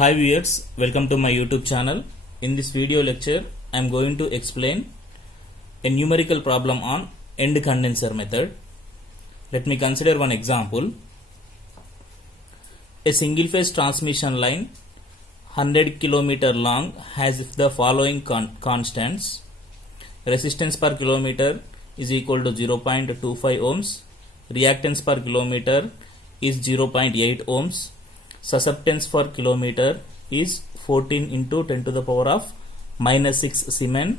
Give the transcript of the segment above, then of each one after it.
Hi viewers, welcome to my YouTube channel. In this video lecture, I am going to explain a numerical problem on end condenser method. Let me consider one example. A single phase transmission line 100 km long has the following constants. Resistance per kilometer is equal to 0.25 ohms. Reactance per kilometer is 0.8 ohms. Susceptance per kilometer is 14 into 10 to the power of minus 6 Siemens.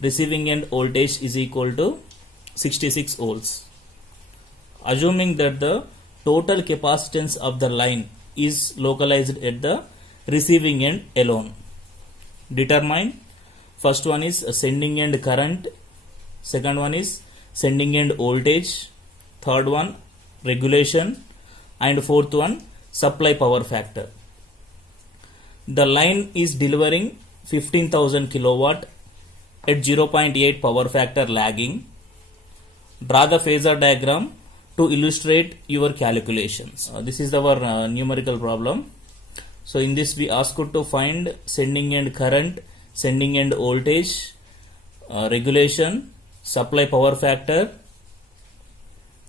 Receiving end voltage is equal to 66 volts. Assuming that the total capacitance of the line is localized at the receiving end alone. Determine. First one is sending end current. Second one is sending end voltage. Third one regulation. And fourth one supply power factor. The line is delivering 15,000 kilowatt at 0.8 power factor lagging. Draw the phasor diagram to illustrate your calculations. This is our numerical problem. So in this we ask you to find sending end current, sending end voltage, regulation, supply power factor,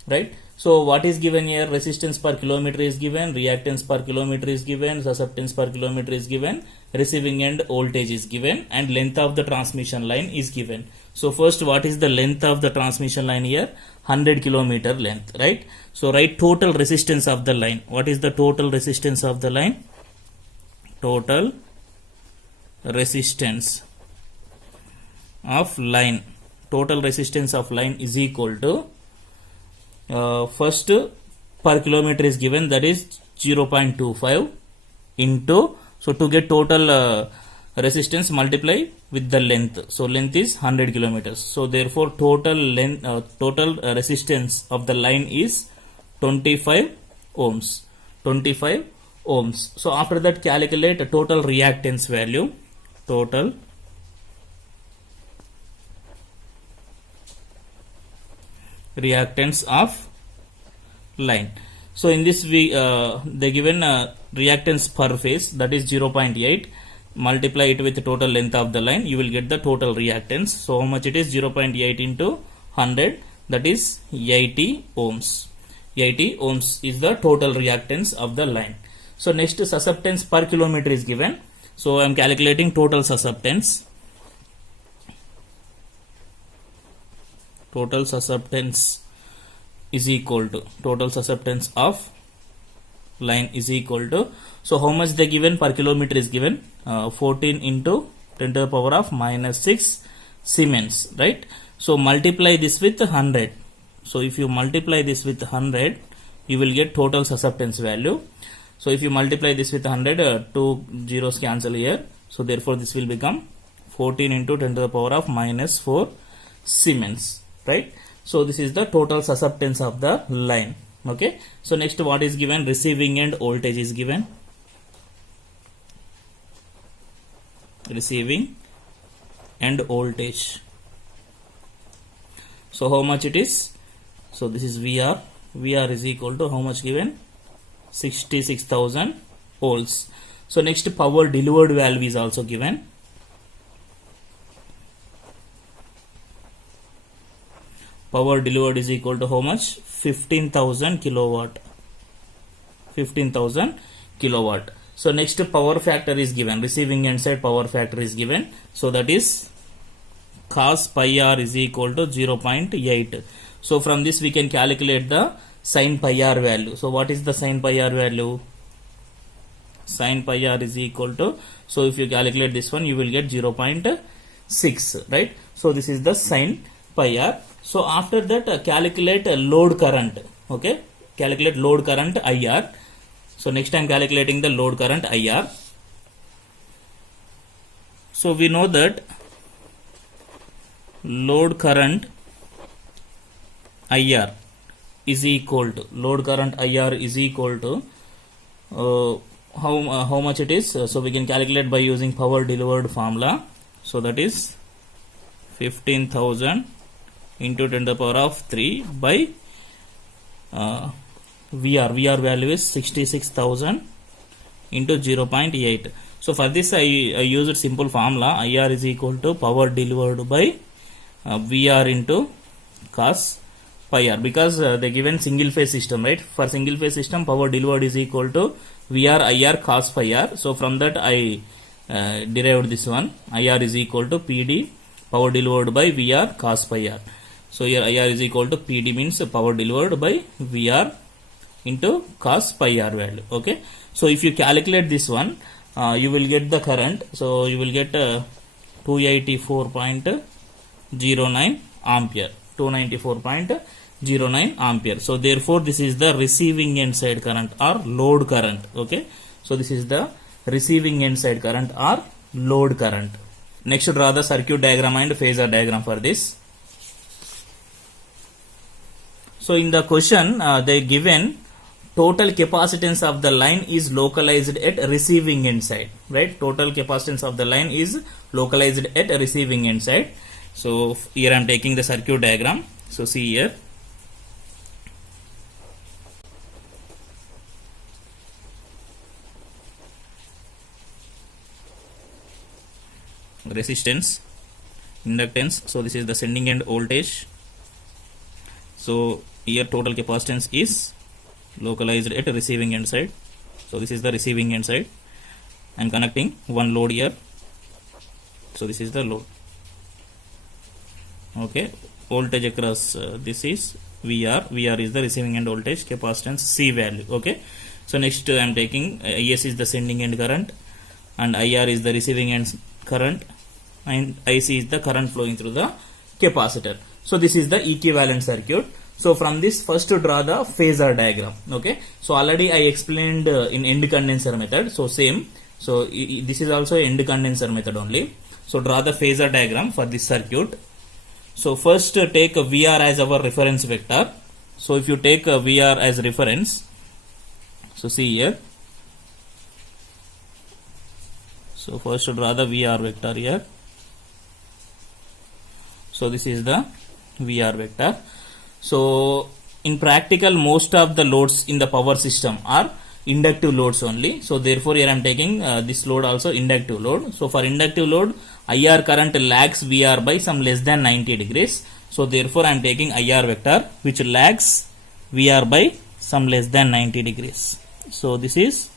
right? So what is given here? Resistance per kilometer is given, reactance per kilometer is given, susceptance per kilometer is given, receiving end voltage is given, and length of the transmission line is given. So first, what is the length of the transmission line here? 100 kilometer length, right? So write total resistance of the line. What is the total resistance of the line? Total resistance of line. Total resistance of line is equal to first per kilometer is given, that is 0.25 into, so to get total resistance multiply with the length. So length is 100 kilometers. So therefore total length, total resistance of the line is 25 ohms. 25 ohms. So after that calculate a total reactance value. Total reactance of line. So in this we they given reactance per phase, that is 0.8, multiply it with the total length of the line, you will get the total reactance. So how much it is? 0.8 into 100, that is 80 ohms. 80 ohms is the total reactance of the line. So next susceptance per kilometer is given. So I am calculating total susceptance. Total susceptance is equal to total susceptance of line is equal to, so how much they given per kilometer is given? 14 into 10 to the power of minus 6 Siemens, right? So multiply this with 100. So if you multiply this with 100, you will get total susceptance value. So if you multiply this with 100, two zeros cancel here. So therefore this will become 14 into 10 to the power of minus 4 Siemens. Right? So this is the total susceptance of the line. Okay. So next what is given? Receiving end voltage is given. Receiving end voltage. So how much it is? So this is VR. VR is equal to how much given? 66,000 volts. So next power delivered value is also given. Power delivered is equal to how much? 15,000 kilowatt. 15,000 kilowatt. So next power factor is given. Receiving end side power factor is given. So that is cos pi r is equal to 0.8. So from this we can calculate the sin pi r value. So what is the sin pi r value? Sin pi r is equal to, so if you calculate this one you will get 0.6, right? So this is the sin pi r. So after that calculate load current. Okay, calculate load current IR. So next time calculating the load current IR. So we know that load current IR is equal to, load current IR is equal to how much it is. So we can calculate by using power delivered formula. So that is 15,000 into 10 to the power of 3 by VR value is 66,000 into 0.8. So for this I used simple formula. IR is equal to power delivered by VR into cos pi r, because they given single phase system, right? For single phase system, power delivered is equal to VR IR cos pi r. So from that I derived this one. IR is equal to PD power delivered by VR cos pi r. So here IR is equal to PD means power delivered by VR into cos pi r value. Okay. So if you calculate this one, you will get the current. So you will get 284.09 ampere. 294.09 ampere. So therefore this is the receiving end side current or load current. Okay. So this is the receiving end side current or load current. Next, draw the circuit diagram and phasor diagram for this. So in the question they given total capacitance of the line is localized at receiving end side, right? Total capacitance of the line is localized at receiving end side. So here I am taking the circuit diagram. So see here, resistance, inductance. So this is the sending end voltage. So here total capacitance is localized at receiving end side. So this is the receiving end side. I am connecting one load here. So this is the load. Okay, voltage across this is VR. VR is the receiving end voltage, capacitance C value. Okay, so next I am taking IS is the sending end current and IR is the receiving end current and IC is the current flowing through the capacitor. So this is the equivalent circuit. So from this, first to draw the phasor diagram. Okay, so already I explained in end condenser method. So same. So this is also end condenser method only. So draw the phasor diagram for this circuit. So first take a VR as our reference vector. So if you take a VR as reference, so see here. So first draw the VR vector here. So this is the VR vector. So in practical, most of the loads in the power system are inductive loads only. So therefore here I am taking this load also inductive load. So for inductive load, IR current lags VR by some less than 90 degrees. So therefore I am taking IR vector which lags VR by some less than 90 degrees. So this is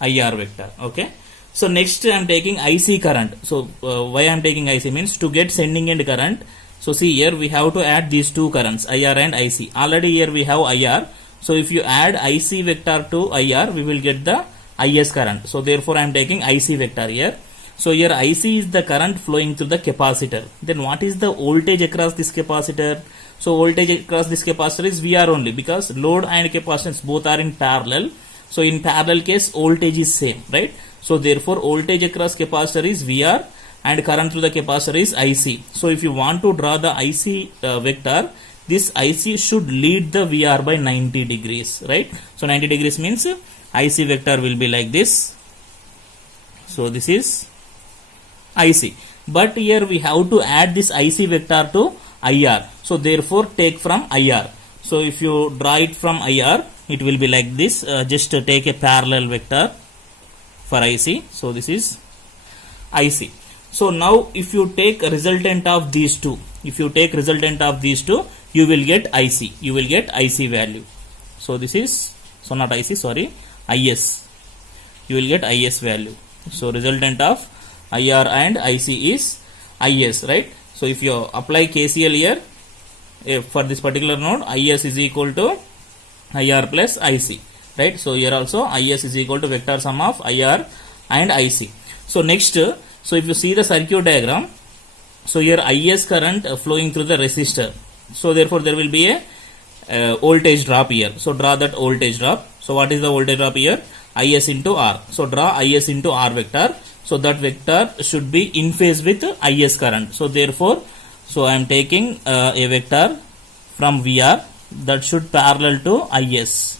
IR vector. Okay. So next I am taking IC current. So why I am taking IC means to get sending end current. So see here we have to add these two currents, IR and IC. Already here we have IR. So if you add IC vector to IR, we will get the IS current. So therefore I am taking IC vector here. So here IC is the current flowing through the capacitor. Then what is the voltage across this capacitor? So voltage across this capacitor is VR only, because load and capacitance both are in parallel. So in parallel case voltage is same, right? So therefore voltage across capacitor is VR and current through the capacitor is IC. So if you want to draw the IC vector, this IC should lead the VR by 90 degrees, right? So 90 degrees means IC vector will be like this. So this is IC. But here we have to add this IC vector to IR. So therefore take from IR. So if you draw it from IR, it will be like this. Just take a parallel vector for IC. So this is IC. So now if you take a resultant of these two, you will get IC. You will get IC value. So this is, so not IC, sorry, IS. You will get IS value. So resultant of IR and IC is IS, right? So if you apply KCL here, for this particular node, IS is equal to IR plus IC, right? So here also IS is equal to vector sum of IR and IC. So next, so if you see the circuit diagram, so here IS current flowing through the resistor. So therefore there will be a voltage drop here. So draw that voltage drop. So what is the voltage drop here? IS into R. So draw IS into R vector. So that vector should be in phase with IS current. So therefore, so I am taking a vector from VR that should parallel to IS.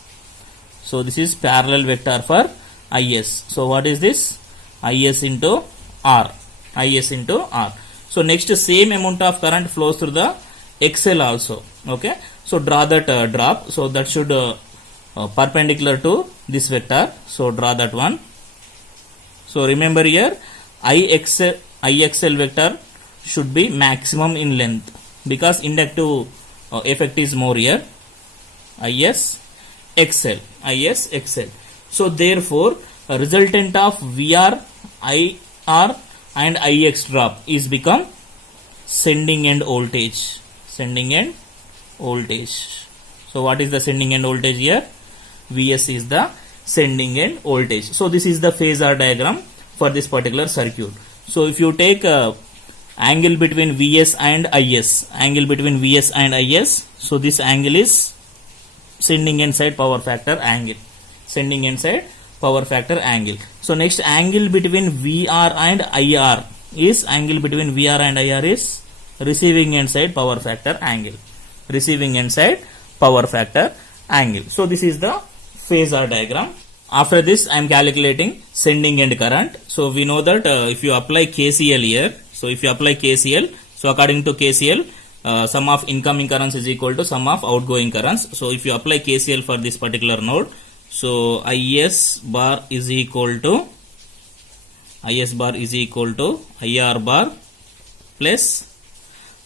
So this is parallel vector for IS. So what is this? IS into R. IS into R. So next, same amount of current flows through the XL also. Okay. So draw that drop. So that should perpendicular to this vector. So draw that one. So remember here IXL vector should be maximum in length because inductive effect is more here. ISXL. So therefore resultant of VR, IR and IX drop is become sending end voltage. So what is the sending end voltage here? Vs is the sending end voltage. So this is the phasor diagram for this particular circuit. So if you take angle between Vs and Is, so this angle is sending end side power factor angle. So next angle between VR and IR is receiving end side power factor angle. So this is the phasor diagram. After this I am calculating sending end current. So we know that if you apply KCL here, so according to KCL, sum of incoming currents is equal to sum of outgoing currents. So if you apply KCL for this particular node, so IS bar is equal to IR bar plus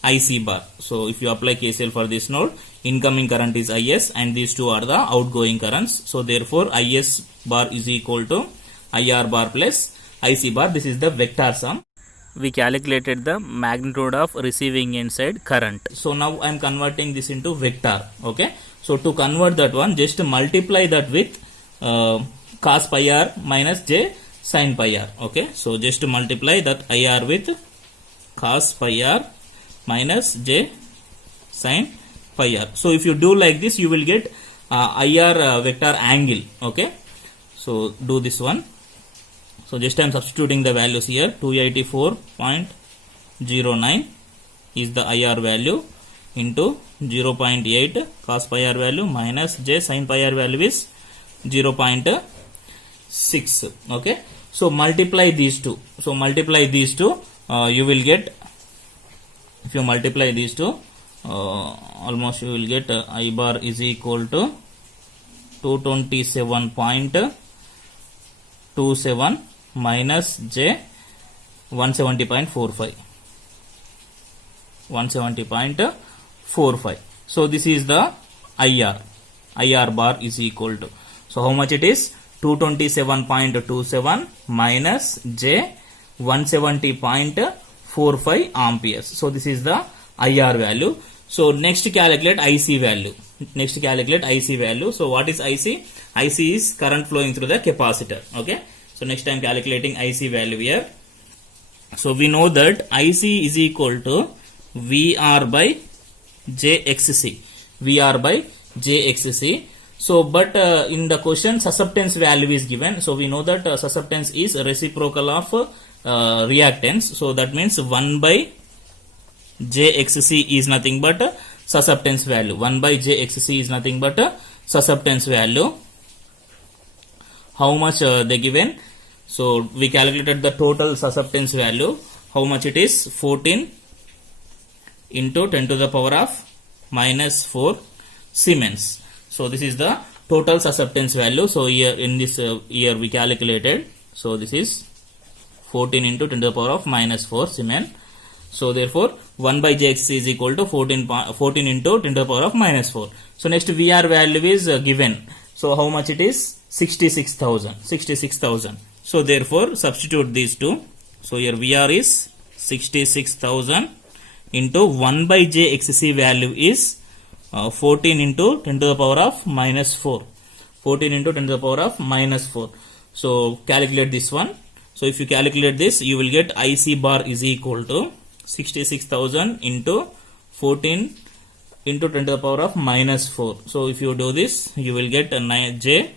IC bar. So if you apply KCL for this node, incoming current is IS and these two are the outgoing currents. So therefore IS bar is equal to IR bar plus IC bar. This is the vector sum. We calculated the magnitude of receiving end side current. So now I am converting this into vector. Okay. So to convert that one, just multiply that with cos pi r minus j sin pi r. Okay. So just to multiply that IR with cos pi r minus j sin pi r. So if you do like this, you will get IR vector angle. Okay. So do this one. So just I am substituting the values here. 284.09 is the IR value into 0.8 cos pi r value minus j sin pi r value is 0.6. Okay. So multiply these two. You will get, if you multiply these two, almost you will get I bar is equal to 227.27 minus j 170.45. So this is the IR bar is equal to, so how much it is? 227.27 minus j 170.45 amperes. So this is the IR value. So next calculate IC value. So what is IC? IC is current flowing through the capacitor. Okay. So next I am calculating IC value here. So we know that IC is equal to VR by JXC. So but in the question susceptance value is given. So we know that susceptance is reciprocal of reactance. So that means 1 by JXC is nothing but susceptance value. 1 by JXC is nothing but susceptance value. How much they given? So we calculated the total susceptance value. How much it is? 14 into 10 to the power of minus 4 Siemens. So this is the total susceptance value. So here in this here we calculated. So this is 14 into 10 to the power of minus 4 Siemens. So therefore 1 by JXC is equal to 14 into 10 to the power of minus 4. So next VR value is given. So how much it is? 66,000. So therefore substitute these two. So here VR is 66,000 into 1 by JXC value is 14 into 10 to the power of minus 4. 14 into 10 to the power of minus 4. So calculate this one. So if you calculate this, you will get IC bar is equal to 66,000 into 14 into 10 to the power of minus 4. So if you do this, you will get J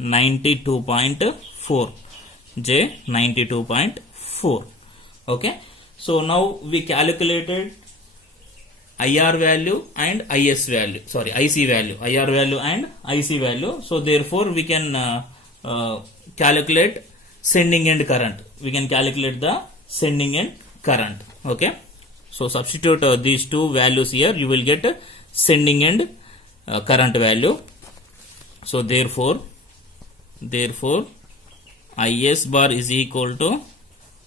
92.4. J 92.4. Okay. So now we calculated IR value and IC value. IR value and IC value. So therefore we can calculate sending end current. We can calculate the sending end current. Okay. So substitute these two values here. You will get sending end current value. So therefore IS bar is equal to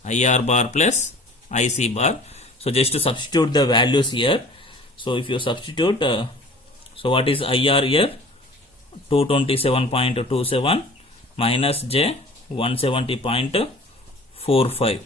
IR bar plus IC bar. So just to substitute the values here. So if you substitute, so what is IR here? 227.27 minus J 170.45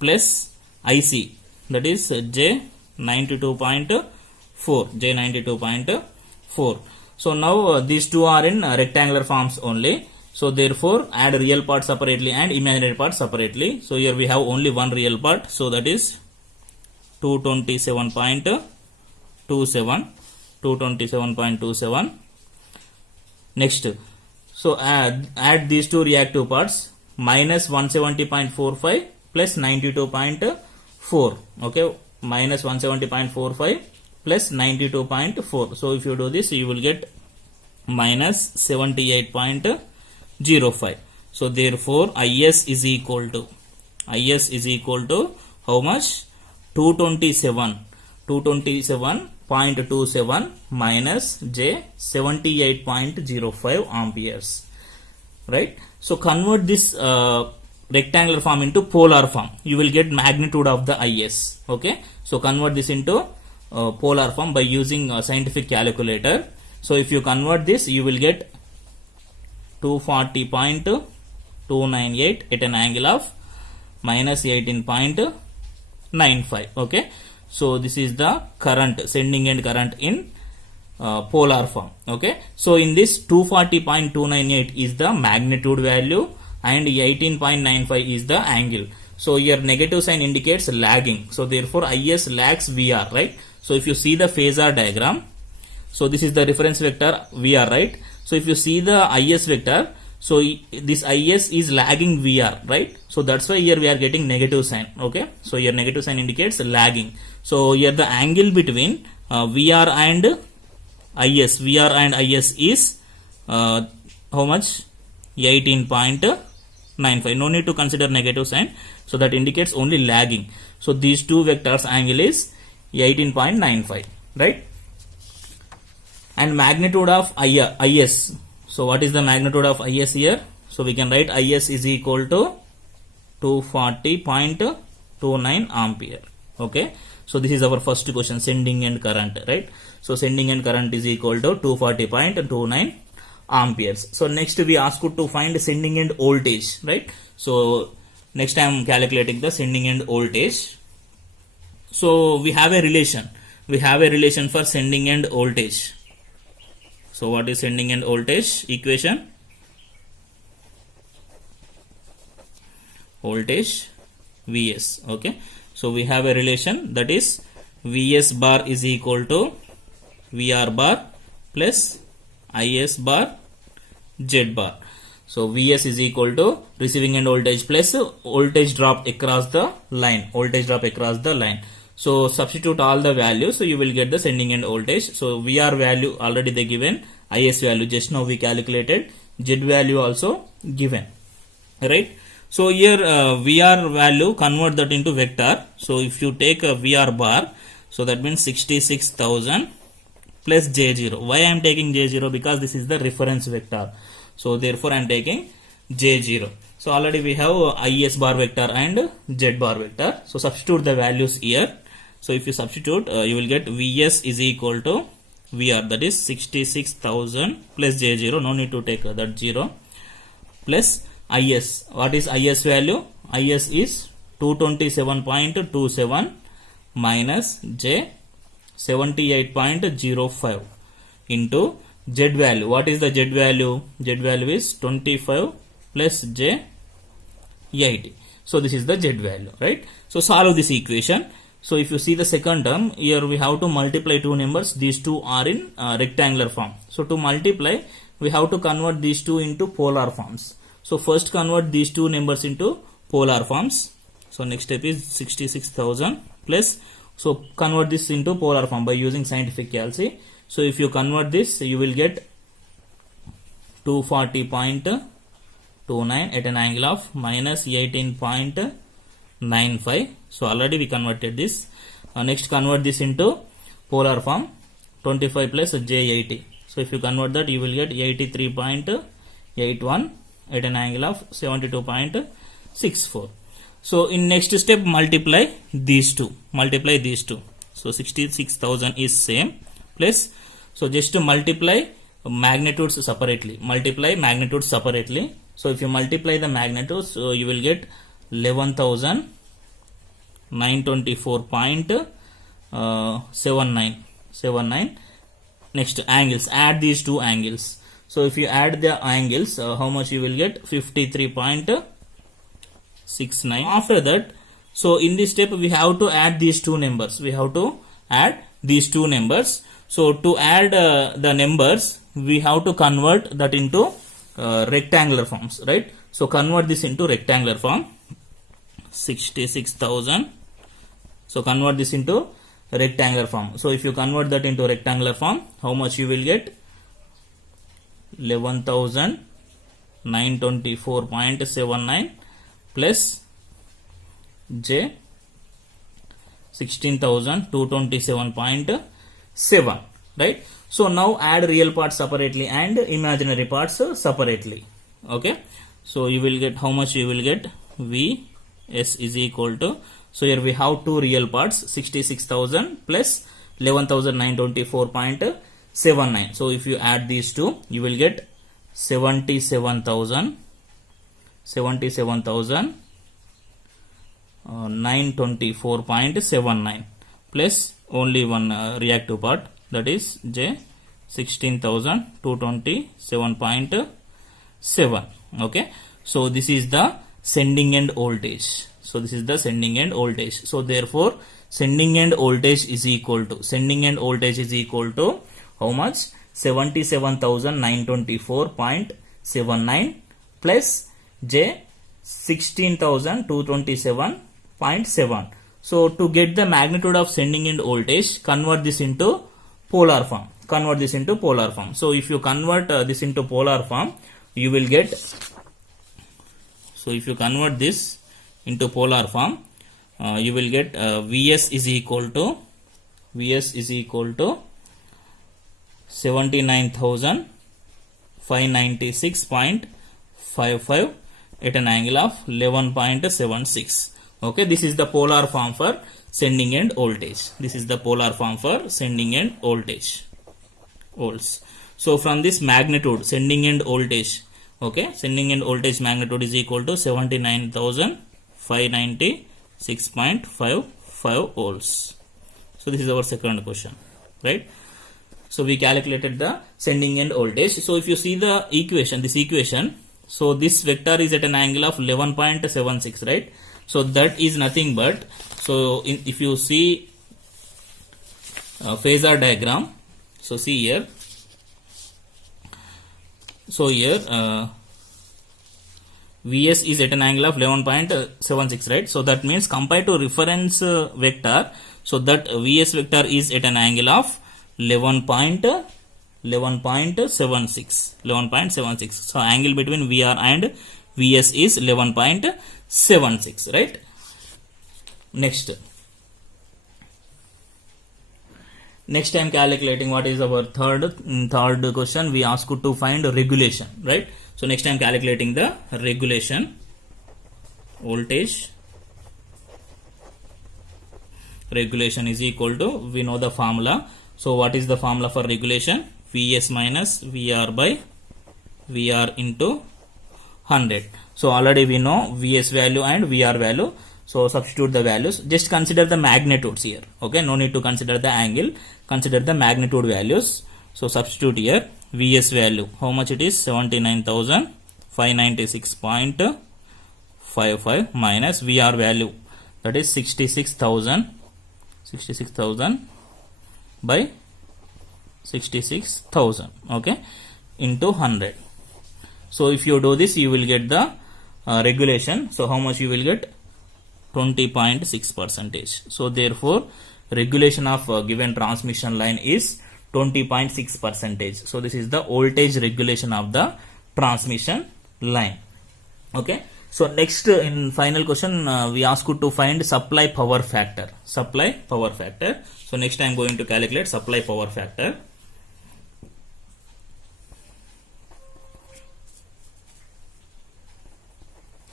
plus IC, that is J 92.4. So now these two are in rectangular forms only. So therefore add real part separately and imaginary part separately. So here we have only one real part. So that is 227.27. Next, so add these two reactive parts, minus 170.45 plus 92.4. Okay, minus 170.45 plus 92.4. So if you do this, you will get minus 78.05. So therefore IS is equal to how much? 227.27 minus J 78.05 amperes, right? So convert this rectangular form into polar form. You will get magnitude of the IS. Okay, so convert this into polar form by using a scientific calculator. So if you convert this, you will get 240.298 at an angle of minus 18.95. Okay, so this is the current, sending end current in polar form. Okay, so in this 240.298 is the magnitude value and 18.95 is the angle. So here negative sign indicates lagging. So therefore IS lags VR, right? So if you see the phasor diagram, so this is the reference vector VR, right? So if you see the IS vector, so this IS is lagging VR, right? So that's why here we are getting negative sign. Okay, so here negative sign indicates lagging. So here the angle between VR and IS is how much? 18.95. No need to consider negative sign. So that indicates only lagging. So these two vectors angle is 18.95, right? And magnitude of IS. So what is the magnitude of IS here? So we can write IS is equal to 240.29 ampere. Okay, so this is our first question, sending end current, right? So sending end current is equal to 240.29 amperes. So next we asked to find sending end voltage, right? So next I am calculating the sending end voltage. So we have a relation for sending end voltage. So what is sending end voltage equation? Voltage Vs. Okay, so we have a relation, that is Vs bar is equal to VR bar plus IS bar Z bar. So Vs is equal to receiving end voltage plus voltage drop across the line. So substitute all the values, so you will get the sending end voltage. So VR value already they given, IS value just now we calculated, Z value also given, right? So here VR value, convert that into vector. So if you take a VR bar, so that means 66,000 plus J0. Why I am taking J0? Because this is the reference vector. So therefore I am taking J0. So already we have IS bar vector and Z bar vector. So substitute the values here. So if you substitute, you will get Vs is equal to VR, that is 66,000 plus J0. No need to take that 0 plus IS. What is IS value? IS is 227.27 minus J 78.05 into Z value. What is the Z value? Z value is 25 plus J 80. So this is the Z value, right? So solve this equation. So if you see the second term, here we have to multiply two numbers. These two are in rectangular form. So to multiply, we have to convert these two into polar forms. So first convert these two numbers into polar forms. So next step is 66,000 plus, so convert this into polar form by using scientific calc. So if you convert this, you will get 240.29 at an angle of minus 18.95. So already we converted this. Next convert this into polar form, 25 plus J80. So if you convert that, you will get 83.81 at an angle of 72.64. So in next step, multiply these two. So 66,000 is same plus. So just to multiply magnitudes separately. So if you multiply the magnitudes, you will get 11,924.79. Next, angles. Add these two angles. So if you add the angles, how much you will get? 53.69. After that, so in this step we have to add these two numbers. So to add the numbers, we have to convert that into rectangular forms, right? So convert this into rectangular form. 66,000. So convert this into rectangular form. So if you convert that into rectangular form, how much you will get? 11,924.79 plus J 16,227.7, right? So now add real parts separately and imaginary parts separately. Okay, so you will get, how much you will get? Vs is equal to, so here we have two real parts, 66,000 plus 11,924.79. so if you add these two, you will get 77,924.79 plus only one reactive part, that is J 16,227.7. okay, so this is the sending end voltage. So therefore sending end voltage is equal to how much? 77,924.79 plus J 16,227.7. So to get the magnitude of sending end voltage, convert this into polar form. So if you convert this into polar form, you will get, so if you convert this into polar form, you will get Vs is equal to 79,596.55 at an angle of 11.76. okay, this is the polar form for sending end voltage. Volts. So from this magnitude, sending end voltage, okay, sending end voltage magnitude is equal to 79,596.55 volts. So this is our second question, right? So we calculated the sending end voltage. So if you see the equation, so this vector is at an angle of 11.76, right? So that is nothing but, so if you see phasor diagram, so see here, so here Vs is at an angle of 11.76, right? So that means compared to reference vector, so that Vs vector is at an angle of 11.76. So angle between Vr and Vs is 11.76, right? Next I am calculating what is our third question. We ask you to find regulation, right? So next I am calculating the regulation voltage. Regulation is equal to, we know the formula. So what is the formula for regulation? Vs minus Vr by Vr into 100. So already we know Vs value and Vr value. So substitute the values. Just consider the magnitudes here. Okay, no need to consider the angle. Consider the magnitude values. So substitute here. Vs value, how much it is? 79,596.55 minus Vr value, that is 66,000 by 66,000, okay, into 100. So if you do this, you will get the regulation. So how much you will get? 20.6%. So therefore regulation of given transmission line is 20.6%. So this is the voltage regulation of the transmission line. Okay, so next in final question we ask you to find supply power factor. So next I am going to calculate supply power factor.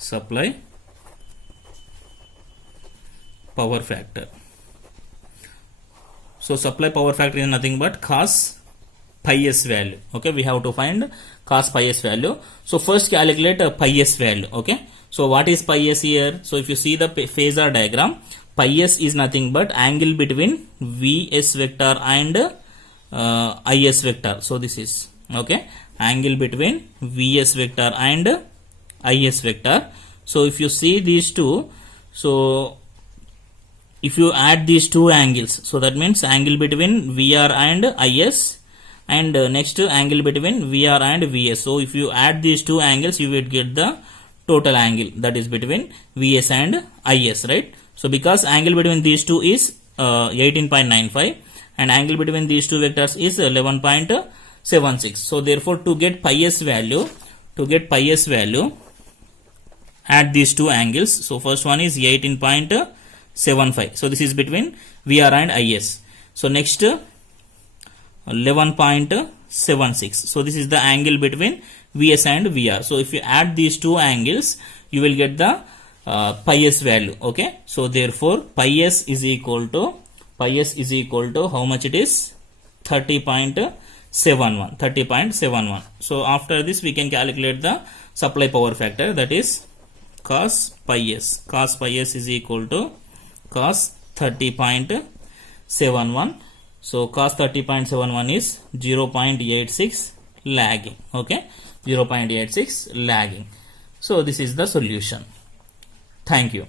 supply power factor. So supply power factor is nothing but cos pi s value. Okay, we have to find cos pi s value. So first calculate pi s value. Okay, so what is pi s here? So if you see the phasor diagram, pi s is nothing but angle between vs vector and is vector. So this is okay, angle between vs vector and is vector. So if you see these two, so if you add these two angles, so that means angle between VR and IS, and next angle between VR and VS. So if you add these two angles, you will get the total angle that is between VS and IS, right? So because angle between these two is 18.95 and angle between these two vectors is 11.76. So therefore to get pi s value, add these two angles. So first one is 18.75. So this is between VR and IS. So next 11.76. So this is the angle between VS and VR. So if you add these two angles, you will get the pi s value. Okay. So therefore pi s is equal to how much it is? 30.71. So after this we can calculate the supply power factor, that is cos pi s. Cos pi s is equal to cos 30.71. So cos 30.71 is 0.86 lagging. Okay, 0.86 lagging. So this is the solution. Thank you.